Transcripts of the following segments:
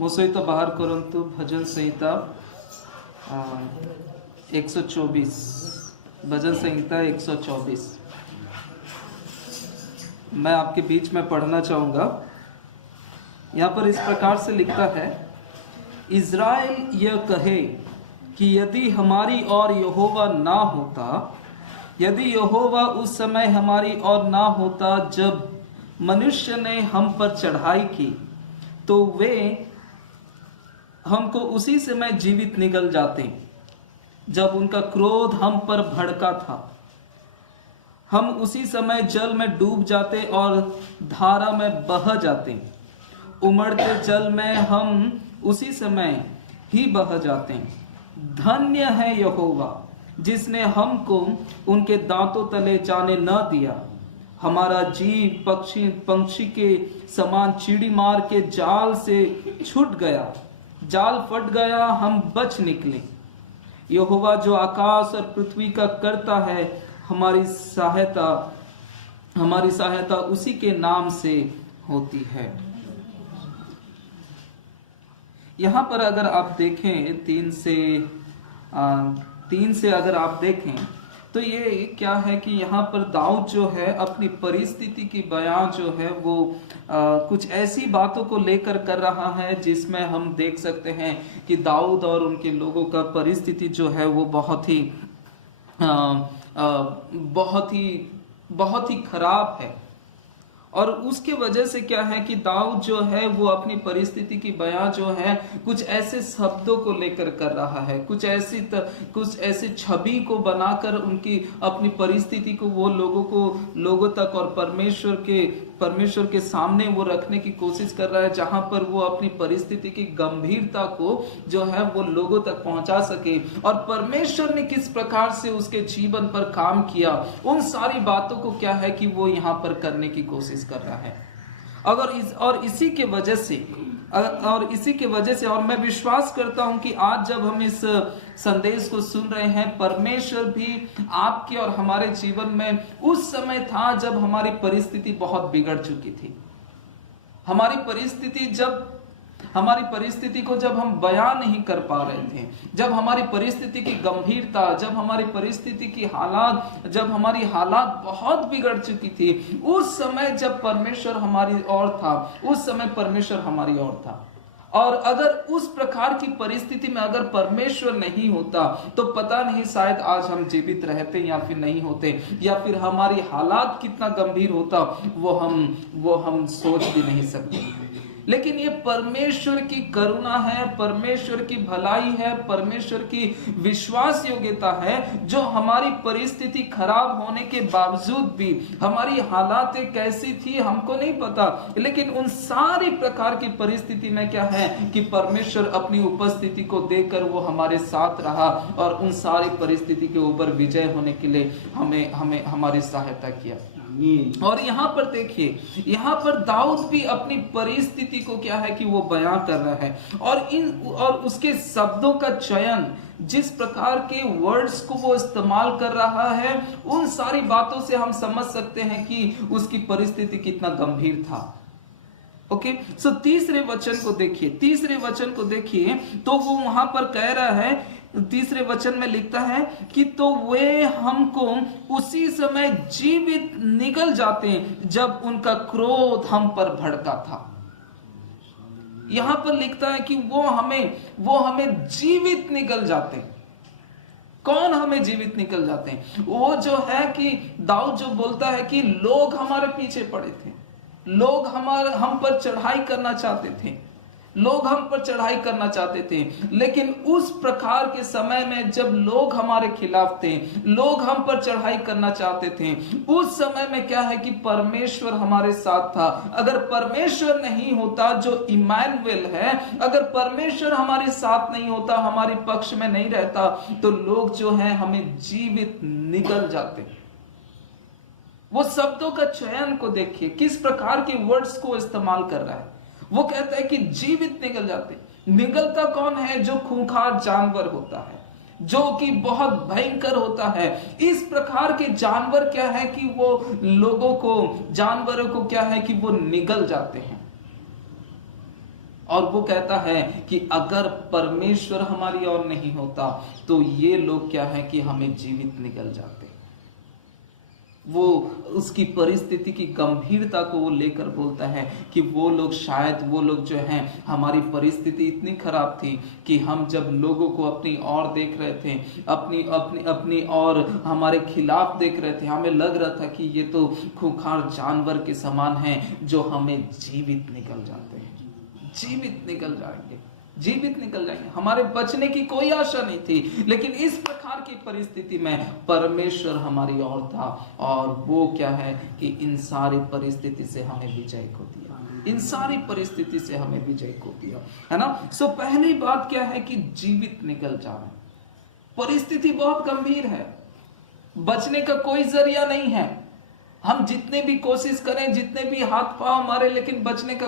ମୋ ସହିତ ବାହାର କରନ୍ତୁ भजन संहिता 124 भजन संहिता 124। मैं आपके बीच में पढ़ना चाहूँगा। यहाँ पर इस प्रकार से लिखता है, इज़राइल यह कहे कि यदि हमारी और यहोवा ना होता, यदि यहोवा उस समय हमारी और ना होता जब मनुष्य ने हम पर चढ़ाई की, तो वे हमको उसी समय जीवित निगल जाते जब उनका क्रोध हम पर भड़का था। हम उसी समय जल में डूब जाते और धारा में बह जाते, उमड़ते जल में हम उसी समय ही बह जाते। धन्य है यहोवा जिसने हमको उनके दांतों तले जाने न दिया। हमारा जीव पंछी के समान चिड़ी मार के जाल से छूट गया, जाल फट गया, हम बच निकले। यहोवा जो आकाश और पृथ्वी का करता है, हमारी सहायता उसी के नाम से होती है। यहाँ पर अगर आप देखें 3 से अगर आप देखें तो ये क्या है कि यहाँ पर दाऊद जो है अपनी परिस्थिति की बयां जो है वो कुछ ऐसी बातों को लेकर कर रहा है जिसमें हम देख सकते हैं कि दाऊद और उनके लोगों का परिस्थिति जो है वो बहुत ही खराब है। और उसके वजह से क्या है कि दाऊद जो है वो अपनी परिस्थिति की बयां जो है कुछ ऐसे शब्दों को लेकर कर रहा है, कुछ ऐसी छवि को बनाकर उनकी अपनी परिस्थिति को वो लोगों तक और परमेश्वर के सामने वो रखने की कोशिश कर रहा है, जहां पर वो अपनी परिस्थिति की गंभीरता को जो है वो लोगों तक पहुंचा सके और परमेश्वर ने किस प्रकार से उसके जीवन पर काम किया, उन सारी बातों को क्या है कि वो यहाँ पर करने की कोशिश कर रहा है। और इसी के वजह से और मैं विश्वास करता हूं कि आज जब हम इस संदेश को सुन रहे हैं, परमेश्वर भी आपके और हमारे जीवन में उस समय था जब हमारी परिस्थिति बहुत बिगड़ चुकी थी। हमारी परिस्थिति को जब हम बयान नहीं कर पा रहे थे, जब हमारी परिस्थिति की गंभीरता, जब हमारी परिस्थिति की जब हमारी हालात बहुत बिगड़ चुकी थी, उस समय जब परमेश्वर हमारी ओर था, उस समय परमेश्वर हमारी ओर था। और अगर उस प्रकार की परिस्थिति में अगर परमेश्वर नहीं होता तो पता नहीं शायद आज हम जीवित रहते या फिर नहीं होते, या फिर हमारी हालात कितना गंभीर होता वो हम सोच भी नहीं सकते। लेकिन ये परमेश्वर की करुणा है, परमेश्वर की भलाई है, परमेश्वर की विश्वास योग्यता है, जो हमारी परिस्थिति खराब होने के बावजूद भी, हमारी हालातें कैसी थी हमको नहीं पता, लेकिन उन सारी प्रकार की परिस्थिति में क्या है कि परमेश्वर अपनी उपस्थिति को देकर वो हमारे साथ रहा और उन सारी परिस्थिति के ऊपर विजय होने के लिए हमें हमारी सहायता किया। और यहाँ पर देखिए, यहाँ पर दाऊद भी अपनी परिस्थिति को क्या है कि वो बयां कर रहा है और उसके शब्दों का चयन, जिस प्रकार के वर्ड्स को वो इस्तेमाल कर रहा है, उन सारी बातों से हम समझ सकते हैं कि उसकी परिस्थिति कितना गंभीर था। ओके, सो तीसरे वचन को देखिए तो वो वहां पर कह रहा है, तीसरे वचन में लिखता है कि तो वे हमको उसी समय जीवित निगल जाते जब उनका क्रोध हम पर भड़का था। यहां पर लिखता है कि वो हमें जीवित निगल जाते। कौन हमें जीवित निकल जाते हैं? वो जो है कि दाऊद जो बोलता है कि लोग हमारे पीछे पड़े थे, लोग हम पर चढ़ाई करना चाहते थे, लेकिन उस प्रकार के समय में जब लोग हमारे खिलाफ थे, लोग हम पर चढ़ाई करना चाहते थे, उस समय में क्या है कि परमेश्वर हमारे साथ था। अगर परमेश्वर नहीं होता, जो इम्मानुएल है, अगर परमेश्वर हमारे साथ नहीं होता, हमारे पक्ष में नहीं रहता, तो लोग जो हैं हमें जीवित निगल जाते। वो शब्दों का चयन को देखिए, किस प्रकार के वर्ड्स को इस्तेमाल कर रहा है। वो कहता है कि जीवित निगल जाते। निगलता कौन है? जो खूंखार जानवर होता है, जो कि बहुत भयंकर होता है। इस प्रकार के जानवर क्या है कि वो जानवरों को क्या है कि वो निगल जाते हैं। और वो कहता है कि अगर परमेश्वर हमारी ओर नहीं होता तो ये लोग क्या है कि हमें जीवित निकल जाते। वो उसकी परिस्थिति की गंभीरता को वो लेकर बोलता है कि वो लोग शायद वो लोग जो हैं, हमारी परिस्थिति इतनी खराब थी कि हम जब लोगों को अपनी ओर देख रहे थे, अपनी अपनी अपनी और हमारे खिलाफ देख रहे थे, हमें लग रहा था कि ये तो खूंखार जानवर के समान हैं जो हमें जीवित निकल जाते हैं, जीवित निकल जाएंगे, जीवित निकल जाएंगे, हमारे बचने की कोई आशा नहीं थी। लेकिन इस प्रकार की परिस्थिति में परमेश्वर हमारी ओर था और वो क्या है कि इन सारी परिस्थिति से हमें विजय को दिया, इन सारी परिस्थिति से हमें विजय को दिया, है ना। सो पहली बात क्या है कि जीवित निकल जाना। परिस्थिति बहुत गंभीर है, बचने का कोई जरिया नहीं है, हम जितने भी कोशिश करें, जितने भी हाथ पांव मारे, लेकिन बचने का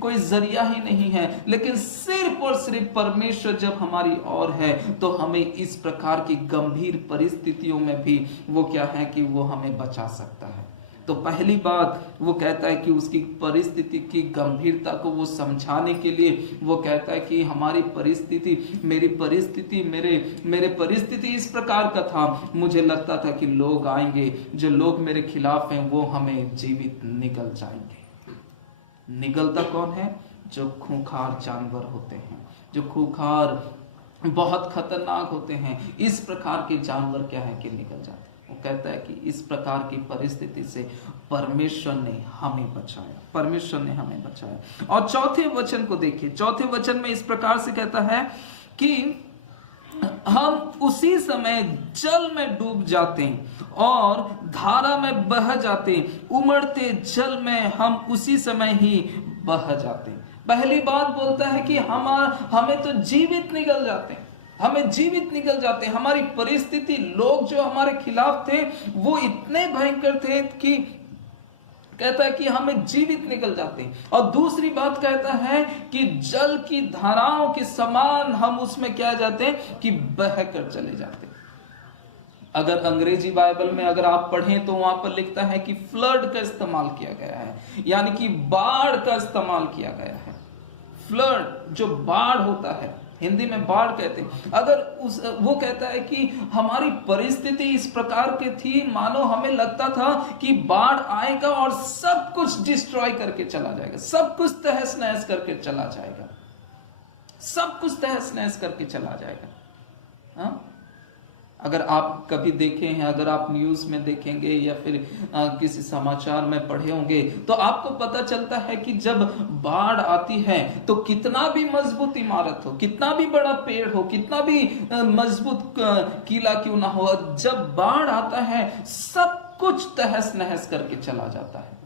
कोई जरिया ही नहीं है। लेकिन सिर्फ और सिर्फ परमेश्वर जब हमारी ओर है तो हमें इस प्रकार की गंभीर परिस्थितियों में भी वो क्या है कि वो हमें बचा सकता है। तो पहली बात वो कहता है कि उसकी परिस्थिति की गंभीरता को वो समझाने के लिए वो कहता है कि हमारी परिस्थिति, मेरी परिस्थिति, मेरे परिस्थिति इस प्रकार का था, मुझे लगता था कि लोग आएंगे, जो लोग मेरे खिलाफ हैं वो हमें जीवित निगल जाएंगे। निगलता कौन है? जो खूंखार जानवर होते हैं, जो खूंखार बहुत खतरनाक होते हैं, इस प्रकार के जानवर क्या है कि निकल जाते हैं। वो कहता है कि इस प्रकार की परिस्थिति से परमेश्वर ने हमें बचाया, परमेश्वर ने हमें बचाया। और चौथे वचन को देखिए, चौथे वचन में इस प्रकार से कहता है कि हम उसी समय जल में डूब जाते और धारा में बह जाते, उमड़ते जल में हम उसी समय ही बह जाते। पहली बात बोलता है कि हमें तो जीवित निकल जाते, हमें जीवित निकल जाते। हमारी परिस्थिति, लोग जो हमारे खिलाफ थे वो इतने भयंकर थे कि कहता है कि हमें जीवित निकल जाते। और दूसरी बात कहता है कि जल की धाराओं के समान हम उसमें क्या जाते हैं कि बह कर चले जाते। अगर अंग्रेजी बाइबल में अगर आप पढ़ें तो वहां पर लिखता है कि फ्लड का इस्तेमाल किया गया है, यानी कि बाढ़ का इस्तेमाल किया गया है। फ्लड जो बाढ़ होता है, हिंदी में बाढ़ कहते हैं। अगर वो कहता है कि हमारी परिस्थिति इस प्रकार की थी, मानो हमें लगता था कि बाढ़ आएगा और सब कुछ डिस्ट्रॉय करके चला जाएगा, सब कुछ तहस नहस करके चला जाएगा, सब कुछ तहस नहस करके चला जाएगा। हाँ, अगर आप कभी देखे हैं, अगर आप न्यूज में देखेंगे या फिर किसी समाचार में पढ़े होंगे तो आपको पता चलता है कि जब बाढ़ आती है तो कितना भी मजबूत इमारत हो, कितना भी बड़ा पेड़ हो, कितना भी मजबूत किला क्यों ना हो, जब बाढ़ आता है सब कुछ तहस नहस करके चला जाता है,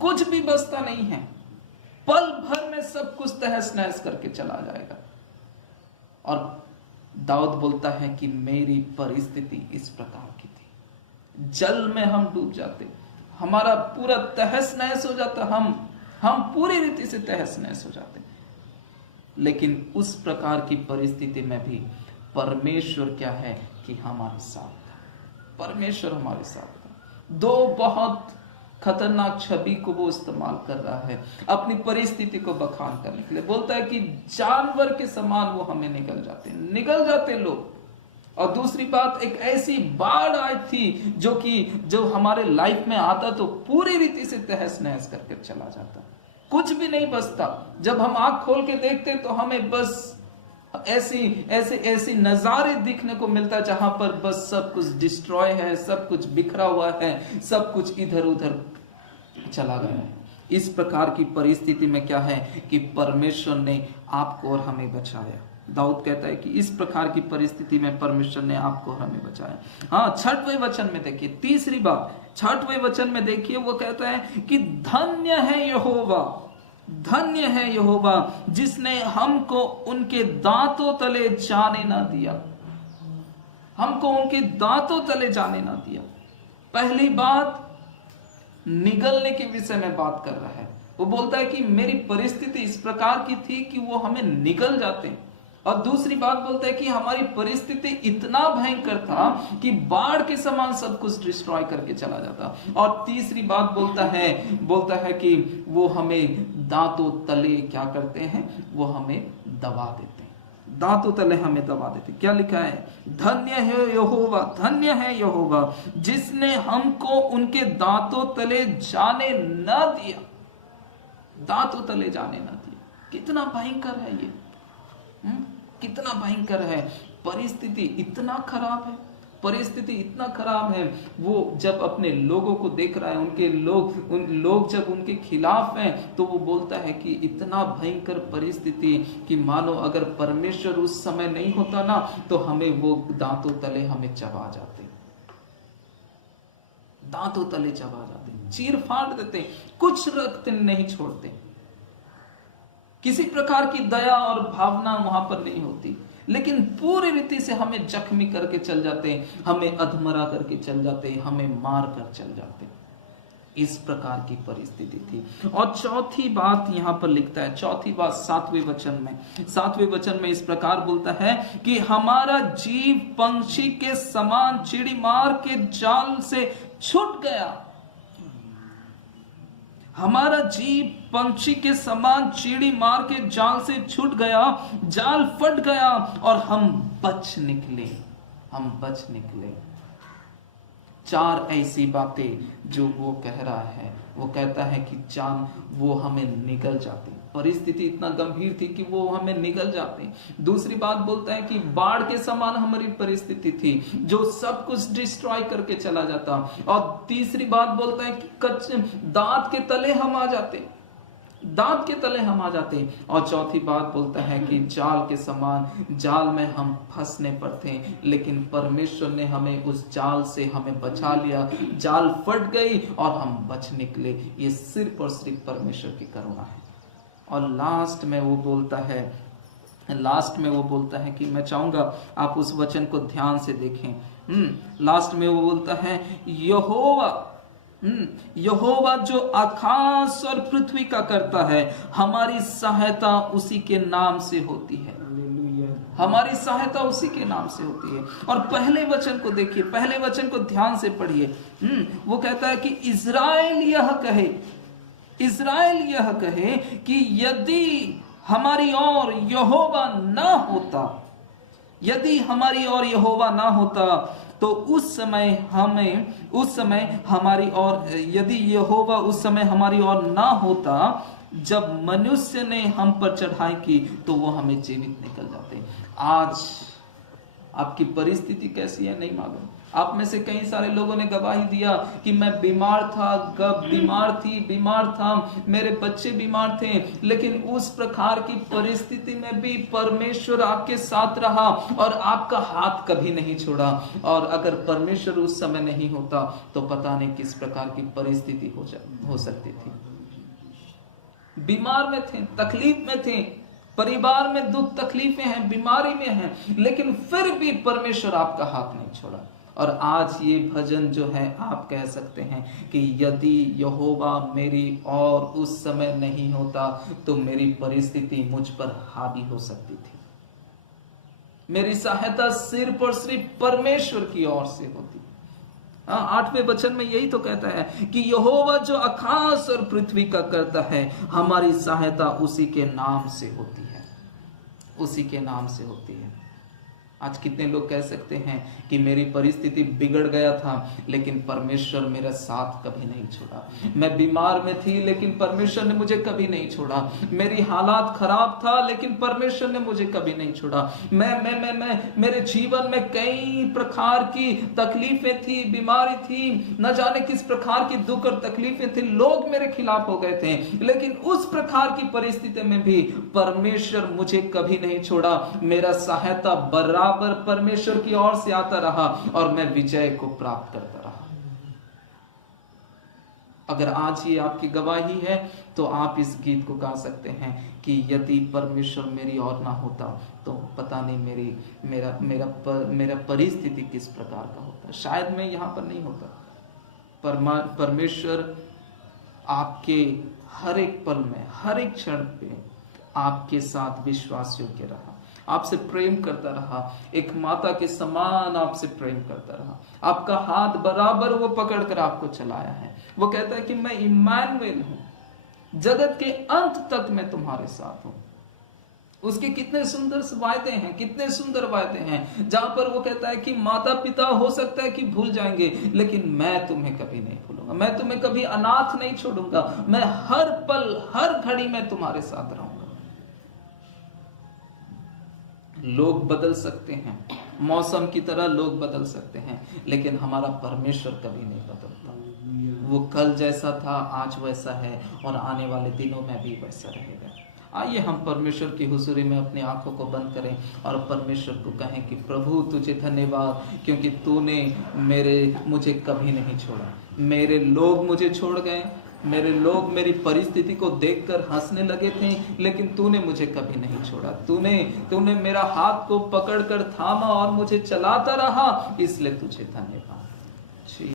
कुछ भी बचता नहीं है, पल भर में सब कुछ तहस नहस करके चला जाएगा। और दाऊद बोलता है कि मेरी परिस्थिति इस प्रकार की थी, जल में हम डूब जाते, हमारा पूरा तहस नहस हो जाता, हम पूरी रीति से तहस नहस हो जाते। लेकिन उस प्रकार की परिस्थिति में भी परमेश्वर क्या है कि हमारे साथ था, परमेश्वर हमारे साथ था। दो बहुत खतरनाक छवि को वो इस्तेमाल कर रहा है अपनी परिस्थिति को बखान करने के लिए। बोलता है कि जानवर के समान वो हमें निगल जाते लोग। और दूसरी बात, एक ऐसी बाढ़ आई थी जो हमारे लाइफ में आता तो पूरी रीति से तहस नहस करके चला जाता, कुछ भी नहीं बचता। जब हम आंख खोल के देखते तो हमें बस ऐसी नजारे दिखने को मिलता जहां पर बस सब कुछ डिस्ट्रॉय है, सब कुछ बिखरा हुआ है, सब कुछ इधर उधर चला गया है। इस प्रकार की परिस्थिति में क्या है कि परमेश्वर ने आपको और हमें बचाया। दाऊद कहता है कि इस प्रकार की परिस्थिति में परमेश्वर ने आपको और हमें बचाया। हाँ, 6वें वचन में देखिए, तीसरी बात 6वें वचन में देखिए, वो कहता है कि धन्य है यहोवा, धन्य है यहोवा जिसने हमको उनके दांतों तले जाने ना दिया, हमको उनके दांतों तले जाने ना दिया। पहली बात निगलने के विषय में बात कर रहा है। वो बोलता है कि मेरी परिस्थिति इस प्रकार की थी कि वो हमें निगल जाते, और दूसरी बात बोलता है कि हमारी परिस्थिति इतना भयंकर था कि बाढ़ के समान सब कुछ डिस्ट्रॉय करके चला जाता। और तीसरी बात बोलता है कि वो हमें दांतों तले क्या करते हैं, वो हमें दबा देते हैं, दांतों तले हमें दबा देते। क्या लिखा है, धन्य है यहोवा, धन्य है यहोवा जिसने हमको उनके दांतों तले जाने न दिया, दांतों तले जाने न दिया। कितना भयंकर है ये, कितना भयंकर है। परिस्थिति इतना खराब है, परिस्थिति इतना खराब है। वो जब अपने लोगों को देख रहा है, उन लोग जब उनके खिलाफ हैं, तो वो बोलता है कि इतना भयंकर परिस्थिति कि मानो अगर परमेश्वर उस समय नहीं होता ना, तो हमें वो दांतों तले हमें चबा जाते, दांतों तले चबा जाते, चीर फाड़ देते, कुछ रक्त नहीं छोड़ते। किसी प्रकार की दया और भावना वहां पर नहीं होती, लेकिन पूरी रीति से हमें जख्मी करके चल जाते हैं, हमें अधमरा करके चल जाते हैं, हमें मार कर चल जाते हैं। इस प्रकार की परिस्थिति थी। और चौथी बात यहां पर लिखता है, चौथी बात 7वें वचन में इस प्रकार बोलता है कि हमारा जीव पंछी के समान चिड़ीमार के जाल से छूट गया, हमारा जीव पंछी के समान चिड़ी मार के जाल से छूट गया, जाल फट गया और हम बच निकले। 4 ऐसी बातें जो वो कह रहा है, वो कहता है कि जान वो हमें निगल जाते, परिस्थिति इतना गंभीर थी कि वो हमें निगल जाते। दूसरी बात बोलता है कि बाढ़ के समान हमारी परिस्थिति थी, जो सब कुछ डिस्ट्रॉय करके चला जाता। और तीसरी बात बोलता है कि कच्चे दांत के तले हम आ जाते, दांत के तले हम आ जाते। और चौथी बात बोलता है कि जाल के समान जाल में हम फंसने पर थे, लेकिन परमेश्वर ने हमें उस जाल से हमें बचा लिया, जाल फट गई और हम बच निकले। ये सिर्फ और सिर्फ परमेश्वर की करुणा है। और लास्ट में वो बोलता है कि मैं चाहूंगा आप उस वचन को ध्यान से देखें। लास्ट में वो बोलता है यहोवा जो आकाश और पृथ्वी का करता है, हमारी सहायता उसी के नाम से होती है, हमारी सहायता उसी के नाम से होती है। और पहले वचन को देखिए, पहले वचन को ध्यान से पढ़िए। वो कहता है कि इज़राइल यह कहे कि यदि हमारी और यहोवा ना होता, यदि हमारी और यहोवा ना होता, तो उस समय हमारी और, यदि यहोवा उस समय हमारी और ना होता, जब मनुष्य ने हम पर चढ़ाई की, तो वो हमें जीवित निकल जाते। आज आपकी परिस्थिति कैसी है नहीं मालूम। आप में से कई सारे लोगों ने गवाही दिया कि मैं बीमार था, मेरे बच्चे बीमार थे, लेकिन उस प्रकार की परिस्थिति में भी परमेश्वर आपके साथ रहा और आपका हाथ कभी नहीं छोड़ा। और अगर परमेश्वर उस समय नहीं होता, तो पता नहीं किस प्रकार की परिस्थिति हो सकती थी। बीमार में थे, तकलीफ में थे, परिवार में दुख तकलीफें हैं, बीमारी में हैं, लेकिन फिर भी परमेश्वर आपका हाथ नहीं छोड़ा। और आज ये भजन जो है, आप कह सकते हैं कि यदि यहोवा मेरी और उस समय नहीं होता, तो मेरी परिस्थिति मुझ पर हावी हो सकती थी। मेरी सहायता सिर्फ और सिर्फ परमेश्वर की ओर से होती। 8वें वचन में यही तो कहता है कि यहोवा जो आकाश और पृथ्वी का करता है, हमारी सहायता उसी के नाम से होती है, उसी के नाम से होती है। आज कितने लोग कह सकते हैं कि मेरी परिस्थिति बिगड़ गया था, लेकिन परमेश्वर मेरा साथ कभी नहीं छोड़ा। मैं बीमार में थी, लेकिन परमेश्वर ने मुझे कभी नहीं छोड़ा। मेरी हालात खराब था, लेकिन परमेश्वर ने मुझे कभी नहीं छोड़ा। मैं मेरे जीवन में कई प्रकार की तकलीफें थी, बीमारी थी, न जाने किस प्रकार की दुख और तकलीफें थी, लोग मेरे खिलाफ हो गए थे, लेकिन उस प्रकार की परिस्थिति में भी परमेश्वर मुझे कभी नहीं छोड़ा। मेरा सहायता बराबर परमेश्वर की ओर से आता रहा और मैं विजय को प्राप्त करता रहा। अगर आज ये आपकी गवाही है, तो आप इस गीत को गा सकते हैं कि यदि परमेश्वर मेरी ओर ना होता, तो पता नहीं मेरा परिस्थिति किस प्रकार का होता। शायद मैं यहां पर नहीं होता। परमेश्वर आपके हर एक पल में, हर एक क्षण पे आपके साथ विश्वास योग्य रहा, आपसे प्रेम करता रहा, एक माता के समान आपसे प्रेम करता रहा, आपका हाथ बराबर वो पकड़कर आपको चलाया है। वो कहता है कि मैं इम्मानुएल हूं, जगत के अंत तक मैं तुम्हारे साथ हूं। उसके कितने सुंदर वायदे हैं, कितने सुंदर वायदे हैं, जहां पर वो कहता है कि माता पिता हो सकता है कि भूल जाएंगे, लेकिन मैं तुम्हें कभी नहीं भूलूंगा, मैं तुम्हें कभी अनाथ नहीं छोड़ूंगा, मैं हर पल हर घड़ी में तुम्हारे साथ रहूंगा। लोग बदल सकते हैं, मौसम की तरह लोग बदल सकते हैं, लेकिन हमारा परमेश्वर कभी नहीं बदलता। वो कल जैसा था आज वैसा है और आने वाले दिनों में भी वैसा रहेगा। आइए हम परमेश्वर की हुजूरी में अपनी आंखों को बंद करें और परमेश्वर को कहें कि प्रभु तुझे धन्यवाद, क्योंकि तूने मुझे कभी नहीं छोड़ा। मेरे लोग मुझे छोड़ गए, मेरे लोग मेरी परिस्थिति को देखकर हंसने लगे थे, लेकिन तूने मुझे कभी नहीं छोड़ा। तूने मेरा हाथ को पकड़कर थामा और मुझे चलाता रहा, इसलिए तुझे धन्यवाद।